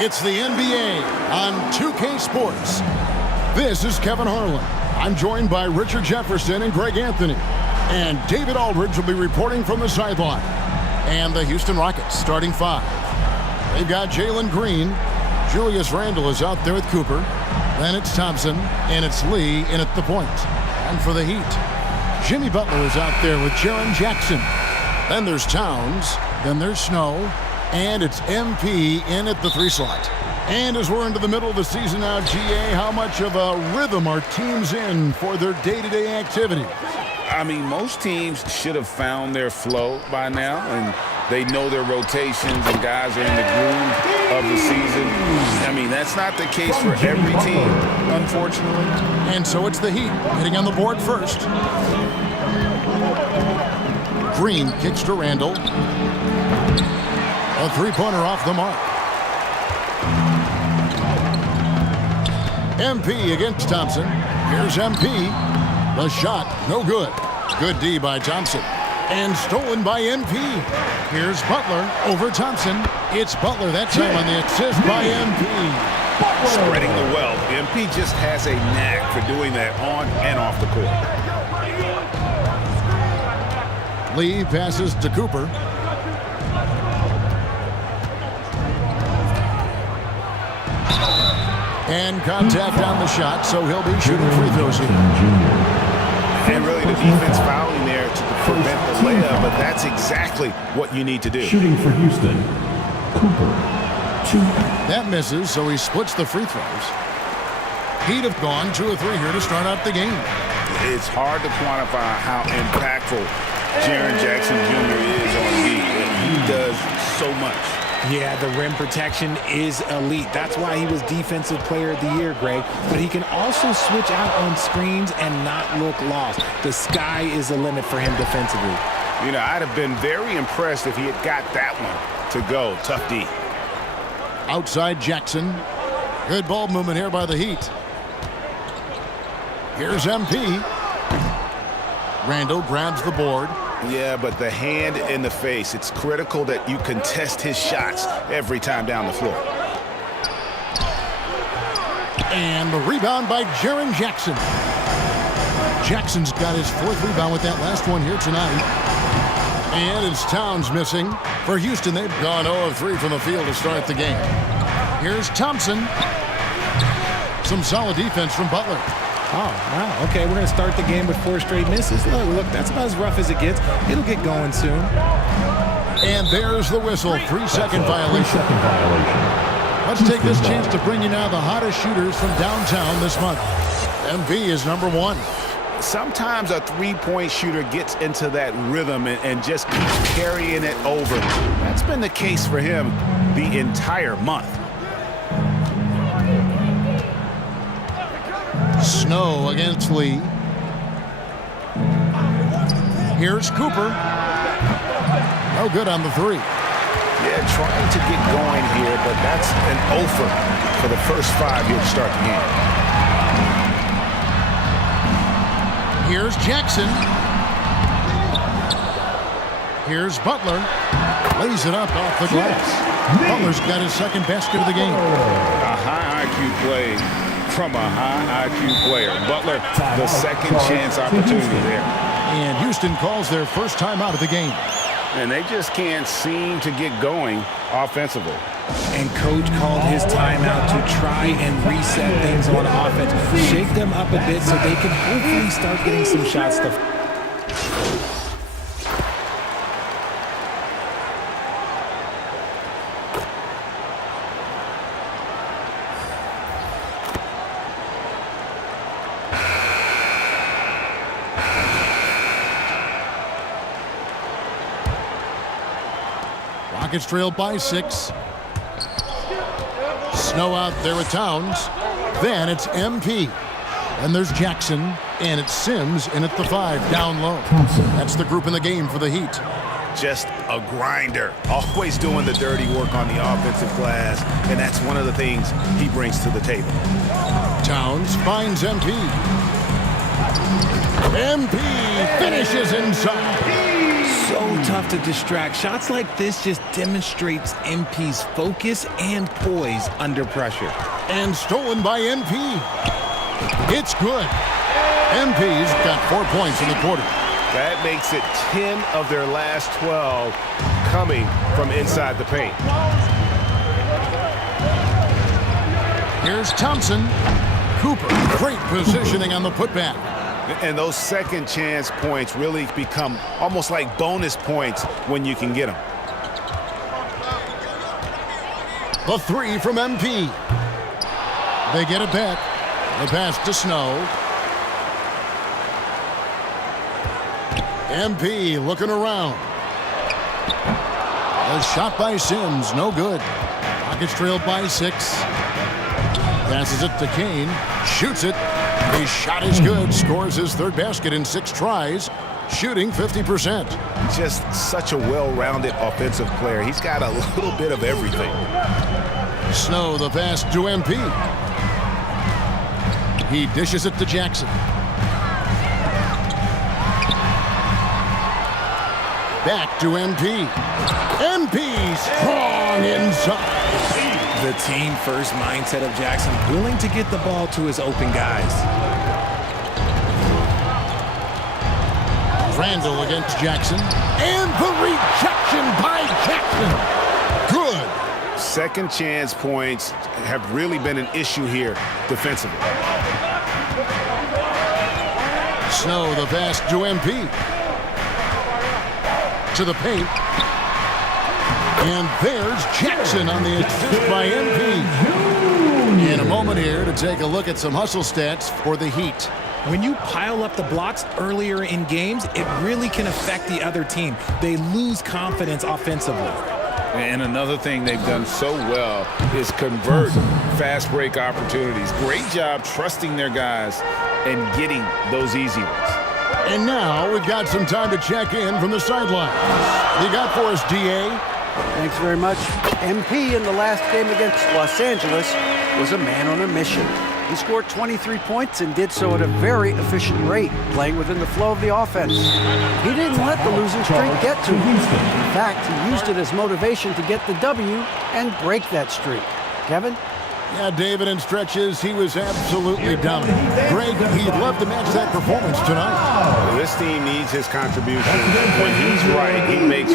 It's the NBA on 2K Sports. This is Kevin Harlan. I'm joined by Richard Jefferson and Greg Anthony. And David Aldridge will be reporting from the sideline. And the Houston Rockets starting five. They've got Jalen Green. Julius Randle is out there with Cooper. Then it's Thompson, and it's Lee in at the point. And for the Heat, Jimmy Butler is out there with Jaren Jackson. Then there's Towns. Then there's Snow. And it's MP in at the three slot. And as we're into the middle of the season now, GA, how much of a rhythm are teams in for their day-to-day activity? I mean, most teams should have found their flow by now, and they know their rotations and guys are in the groove of the season. I mean, that's not the case for every team, unfortunately. And so it's the Heat getting on the board first. Green kicks to Randle. A three-pointer off the mark. MP against Thompson. Here's MP. The shot, no good. Good D by Thompson. And stolen by MP. Here's Butler over Thompson. It's Butler that time on the assist by MP. Spreading the wealth. MP just has a knack for doing that on and off the court. Lee passes to Cooper. And contact on the shot, so he'll be shooting free throws here. And really the defense fouling there to prevent the layup, but that's exactly what you need to do. Shooting for Houston, Cooper, 2. That misses, so he splits the free throws. He'd have gone 2 or 3 here to start out the game. It's hard to quantify how impactful Jaren Jackson Jr. is on Heat, and he does so much. Yeah, the rim protection is elite. That's why he was Defensive Player of the Year, Greg. But he can also switch out on screens and not look lost. The sky is the limit for him defensively. You know, I'd have been very impressed if he had got that one to go. Tough D. Outside Jackson. Good ball movement here by the Heat. Here's MP. Randle grabs the board. Yeah, but the hand in the face, it's critical that you contest his shots every time down the floor. And the rebound by Jaren Jackson. Jackson's got his 4th rebound with that last one here tonight. And it's Towns missing. For Houston, they've gone 0 of 3 from the field to start the game. Here's Thompson. Some solid defense from Butler. Oh, wow. Okay, we're going to start the game with 4 straight misses. Look, that's about as rough as it gets. It'll get going soon. And there's the whistle. 3-second violation. Let's take this chance to bring you now the hottest shooters from downtown this month. MP is number 1. Sometimes a three-point shooter gets into that rhythm and just keeps carrying it over. That's been the case for him the entire month. Snow against Lee. Here's Cooper. No good on the 3. Yeah, trying to get going here, but that's an offer for the first 5 here to start the game. Here's Jackson. Here's Butler. Lays it up off the glass. Butler's got his 2nd basket of the game. A high IQ play from a high IQ player. Butler, the second chance opportunity there. And Houston calls their first time out of the game. And they just can't seem to get going offensively. And Coach called his timeout to try and reset things on offense. Shake them up a bit so they can hopefully start getting some shots to... Rockets trail by 6. Snow out there with Towns. Then it's MP. And there's Jackson. And it's Sims in at the 5 down low. That's the group in the game for the Heat. Just a grinder. Always doing the dirty work on the offensive glass. And that's one of the things he brings to the table. Towns finds MP. MP finishes inside. so tough to distract. Shots like this just demonstrates MP's focus and poise under pressure. And stolen by MP. It's good. MP's got 4 points in the quarter. That makes it 10 of their last 12 coming from inside the paint. Here's Thompson. Cooper, great positioning on the putback. And those second chance points really become almost like bonus points when you can get them. The three from MP. They get it back. The pass to Snow. MP looking around. A shot by Sims, no good. Rockets trailed by 6. Passes it to Kane. Shoots it. His shot is good. Scores his third basket in 6 tries. Shooting 50%. Just such a well-rounded offensive player. He's got a little bit of everything. Snow, the pass to MP. He dishes it to Jackson. Back to MP. MP strong inside. The team-first mindset of Jackson, willing to get the ball to his open guys. Randall against Jackson. And the rejection by Jackson. Good. Second chance points have really been an issue here defensively. Snow, the pass to MP. To the paint. And there's Jackson on the assist by MP. In a moment here to take a look at some hustle stats for the Heat. When you pile up the blocks earlier in games, it really can affect the other team. They lose confidence offensively. And another thing they've done so well is convert fast break opportunities. Great job trusting their guys and getting those easy ones. And now we've got some time to check in from the sidelines. You got for us, DA? Thanks very much. MP in the last game against Los Angeles was a man on a mission. He scored 23 points and did so at a very efficient rate, playing within the flow of the offense. He didn't let the losing streak get to him. In fact, he used it as motivation to get the W and break that streak. Kevin? Yeah, David, in stretches, he was absolutely dominant. Greg, he'd love to match that performance tonight. This team needs his contribution. When he's right, he makes...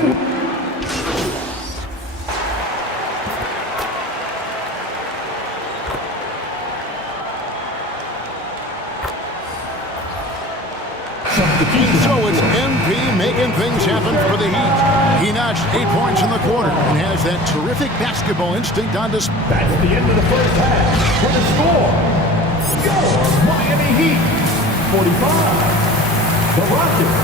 So it's MP making things happen for the Heat. He notched 8 points in the quarter and has that terrific basketball instinct on display. That's the end of the first half. For the score, your Miami Heat, 45. The Rockets,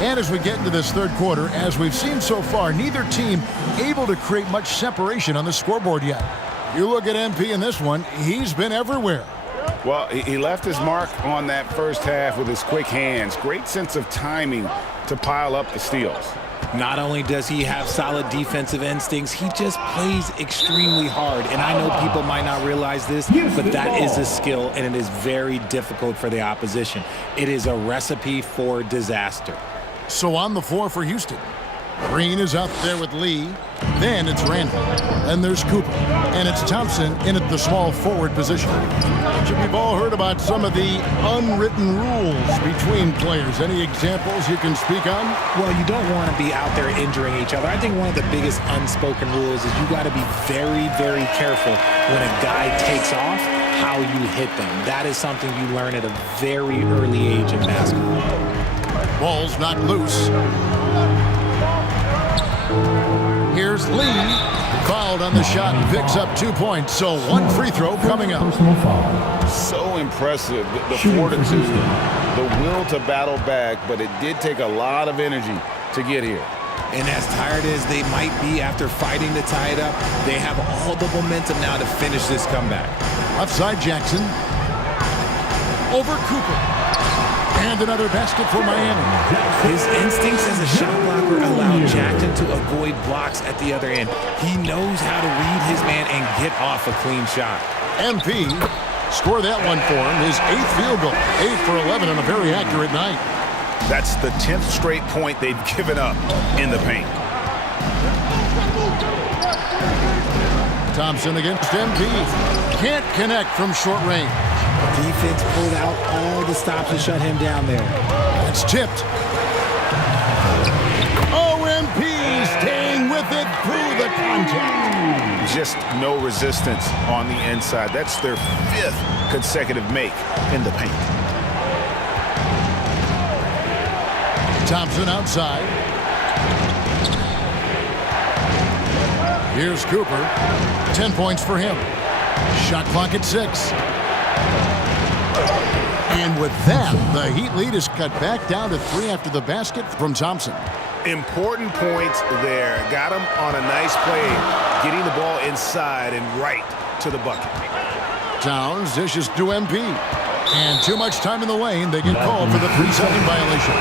45. And as we get into this third quarter, as we've seen so far, neither team able to create much separation on the scoreboard yet. You look at MP in this one, he's been everywhere. Well, he left his mark on that first half with his quick hands. Great sense of timing to pile up the steals. Not only does he have solid defensive instincts, he just plays extremely hard. And I know people might not realize this, but that is a skill, and it is very difficult for the opposition. It is a recipe for disaster. So on the floor for Houston, Green is out there with Lee. Then it's Randall. Then there's Cooper. And it's Thompson in at the small forward position. We've all heard about some of the unwritten rules between players. Any examples you can speak on? Well, you don't want to be out there injuring each other. I think one of the biggest unspoken rules is you got to be very, very careful when a guy takes off, how you hit them. That is something you learn at a very early age in basketball. Ball's not loose. Here's Lee, fouled on the shot and picks up 2 points. So one free throw coming up. Personal foul. So impressive, the Shooting for fortitude, Houston. the will to battle back, but it did take a lot of energy to get here. And as tired as they might be after fighting to tie it up, they have all the momentum now to finish this comeback. Outside Jackson. Over Cooper. And another basket for Miami. His instincts as a shot blocker allow Jackson to avoid blocks at the other end. He knows how to read his man and get off a clean shot. MP score that one for him. His 8th field goal. 8 for 11 on a very accurate night. That's the 10th straight point they've given up in the paint. Thompson against MP. Can't connect from short range. Defense pulled out all the stops to shut him down there. It's tipped. MP staying with it through the contact. Just no resistance on the inside. That's their 5th consecutive make in the paint. Thompson outside. Here's Cooper. 10 points for him. Shot clock at 6. And with that, the Heat lead is cut back down to 3 after the basket from Thompson. Important points there. Got him on a nice play, getting the ball inside and right to the bucket. Towns dishes to MP. And too much time in the lane. They get called for the 3-second violation.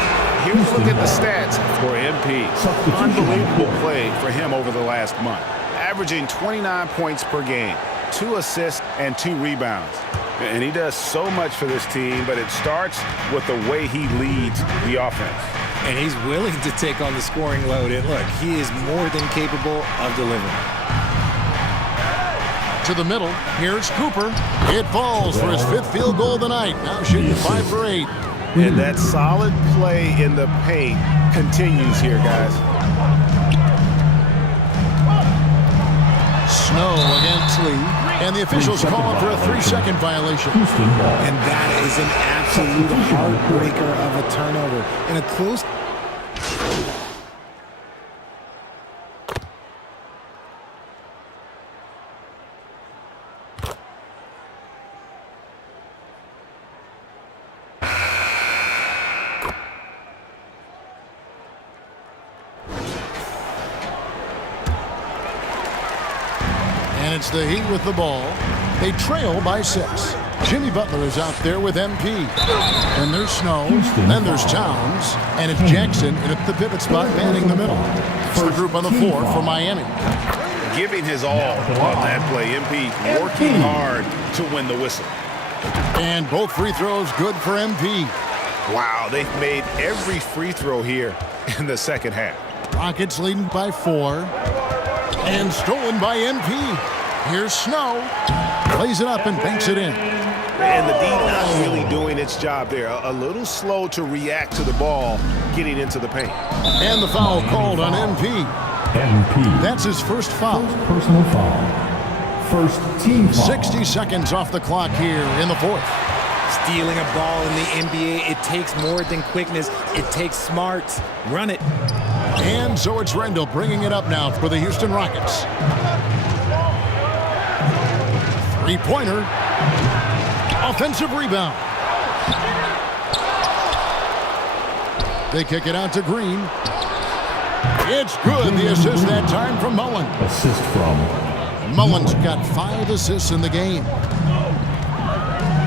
Here's a look at the stats for MP. Unbelievable play for him over the last month. Averaging 29 points per game, 2 assists and 2 rebounds. And he does so much for this team, but it starts with the way he leads the offense. And he's willing to take on the scoring load. And look, he is more than capable of delivering. To the middle, here's Cooper. It falls for his 5th field goal of the night. Now shooting 5 for 8. And that solid play in the paint continues here, guys. Snow against Lee. And the officials call for a 3-second violation. And that is an absolute heartbreaker of a turnover. In a close... And it's the Heat with the ball. They trail by 6. Jimmy Butler is out there with MP. And there's Snow. Then there's Towns. And it's Jackson in at the pivot spot, manning the middle. It's the group on the floor for Miami. Giving his all on that play. MP working hard to win the whistle. And both free throws good for MP. Wow, they've made every free throw here in the second half. Rockets leading by 4. And stolen by MP. Here's Snow. Plays it up and banks it in. And the D not really doing its job there. A little slow to react to the ball getting into the paint. And the foul called on MP. MP. That's his first foul. First personal foul. First team foul. 60 seconds off the clock here in the 4th. Stealing a ball in the NBA, it takes more than quickness. It takes smarts. Run it. And so it's Rendell bringing it up now for the Houston Rockets. 3-pointer. Offensive rebound. They kick it out to Green. It's good. The assist that time from Mullen. Assist from Mullen's got 5 assists in the game.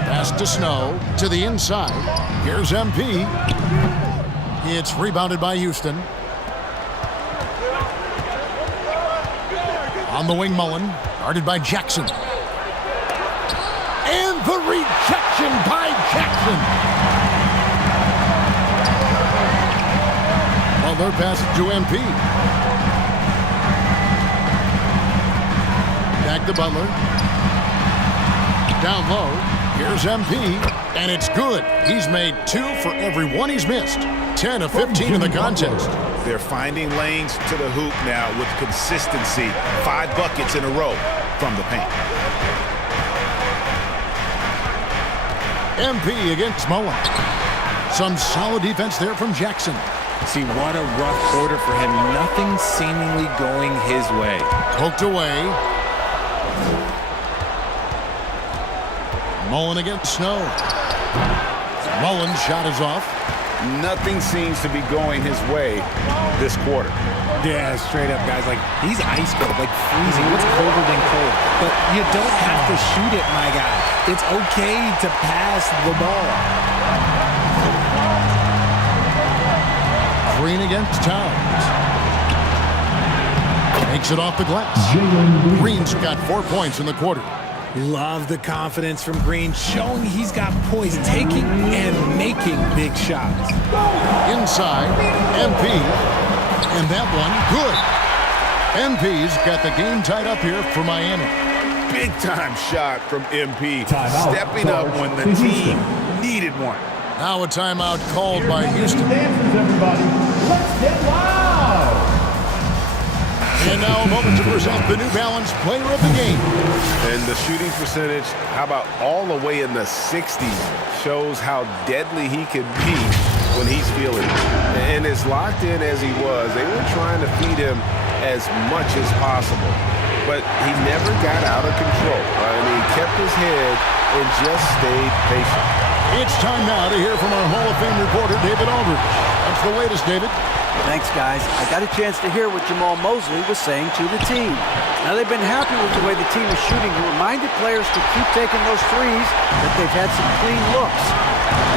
Pass to Snow. To the inside. Here's MP. It's rebounded by Houston. On the wing, Mullen. Guarded by Jackson. And the rejection by Jackson. Butler passes to MP. Back to Butler. Down low. Here's MP. And it's good. He's made 2 for every one he's missed. 10 of 15 in the contest. They're finding lanes to the hoop now with consistency. 5 buckets in a row from the paint. MP against Mullen. Some solid defense there from Jackson. See, what a rough quarter for him. Nothing seemingly going his way. Poked away. Mullen against Snow. Mullen's shot is off. Nothing seems to be going his way this quarter. Yeah, straight up, guys. Like, he's ice cold, like freezing. What's colder than cold? But you don't have to shoot it, my guy. It's okay to pass the ball. Green against Towns. Makes it off the glass. Green's got 4 points in the quarter. Love the confidence from Green, showing he's got poise, taking and making big shots. Inside, MP. And that one, good. MP's got the game tied up here for Miami. Big-time shot from MP. Timeout. Stepping up when the team needed one. Now a timeout called by Houston. Dancers, everybody. Let's get loud. And now a moment to present the New Balance Player of the Game. And the shooting percentage, how about all the way in the 60s, shows how deadly he could be when he's feeling it. And as locked in as he was, they were trying to feed him as much as possible. But he never got out of control. He kept his head and just stayed patient. It's time now to hear from our Hall of Fame reporter, David Aldridge. What's the latest, David? Thanks, guys. I got a chance to hear what Jamal Mosley was saying to the team. Now, they've been happy with the way the team is shooting. He reminded players to keep taking those threes, that they've had some clean looks.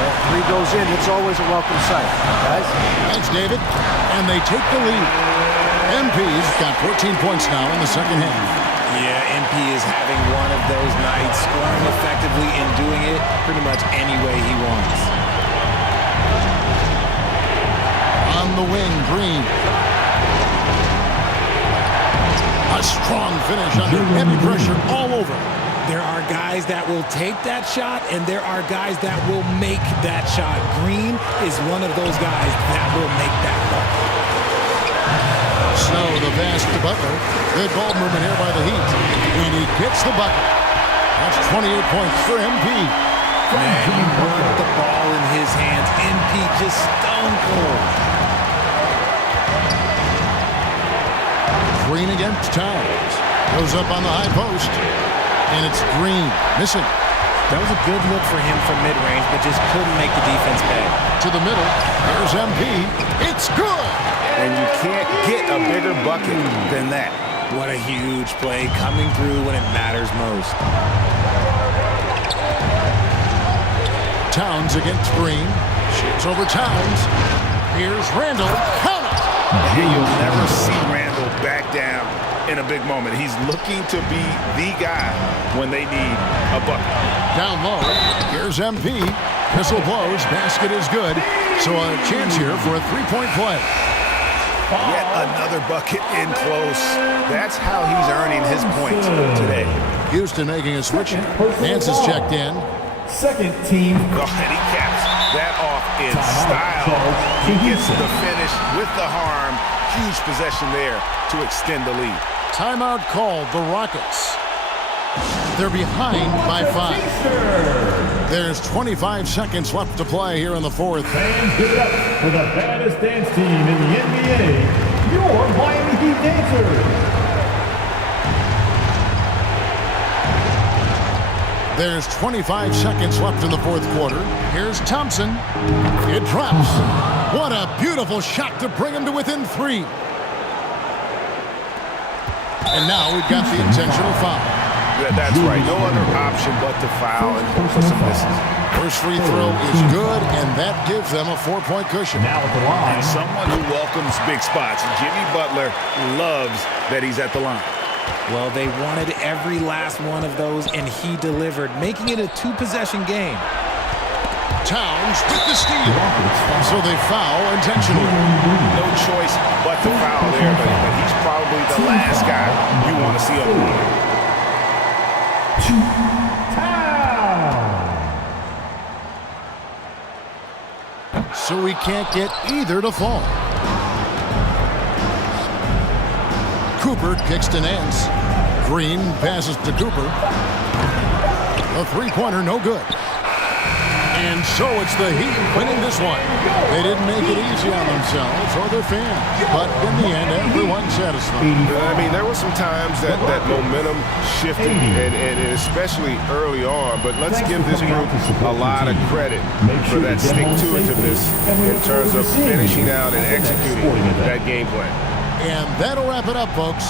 That three goes in, it's always a welcome sight. Guys? Thanks, David. And they take the lead. MP's got 14 points now in the second half. Yeah, MP is having one of those nights, scoring effectively and doing it pretty much any way he wants. On the wing, Green. A strong finish under heavy pressure all over. There are guys that will take that shot, and there are guys that will make that shot. Green is one of those guys that will make that bucket. Snow, the pass to Butler. Good ball movement here by the Heat. And he gets the bucket. That's 28 points for MP. Man, he wanted the ball in his hands. MP just stone cold. Green against Towns. Goes up on the high post. And it's Green. Missing. That was a good look for him from mid-range, but just couldn't make the defense pay. To the middle. There's MP. It's good. And you can't get a bigger bucket than that. What a huge play, coming through when it matters most. Towns against Green. Shoots over Towns. Here's Randall. Count it. And you'll never see Randall back down in a big moment. He's looking to be the guy when they need a bucket. Down low. Here's MP. Whistle blows. Basket is good. So a chance here for a three-point play. Yet another bucket in close. That's how he's earning his points today. Houston making a switch. Nance is checked in. Second team. Oh, and he caps that off in style. He gets the finish with the harm. Huge possession there to extend the lead. Timeout called the Rockets. They're behind by 5. There's 25 seconds left to play here in the fourth. Fans, give it up for the baddest dance team in the NBA, your Miami Heat Dancers. There's 25 seconds left in the fourth quarter. Here's Thompson. It drops. What a beautiful shot to bring him to within 3. And now we've got the intentional foul. Yeah, that's right. No other option but to foul and hope for some misses. First free throw is good, and that gives them a 4-point cushion. Now at the line. And someone who welcomes big spots. Jimmy Butler loves that he's at the line. Well, they wanted every last one of those, and he delivered, making it a 2-possession game. Towns with the steal. So they foul intentionally. No choice but to foul there, but he's probably the last guy you want to see on the line. So we can't get either to fall. Cooper kicks to Nance. Green passes to Cooper. A three-pointer, no good. And so it's the Heat winning this one. They didn't make it easy on themselves or their fans, but in the end, everyone's satisfied. I mean, there were some times that momentum shifted, and especially early on, but let's give this group a lot of credit for that stick-to-itiveness in terms of finishing out and executing that game plan. And that'll wrap it up, folks.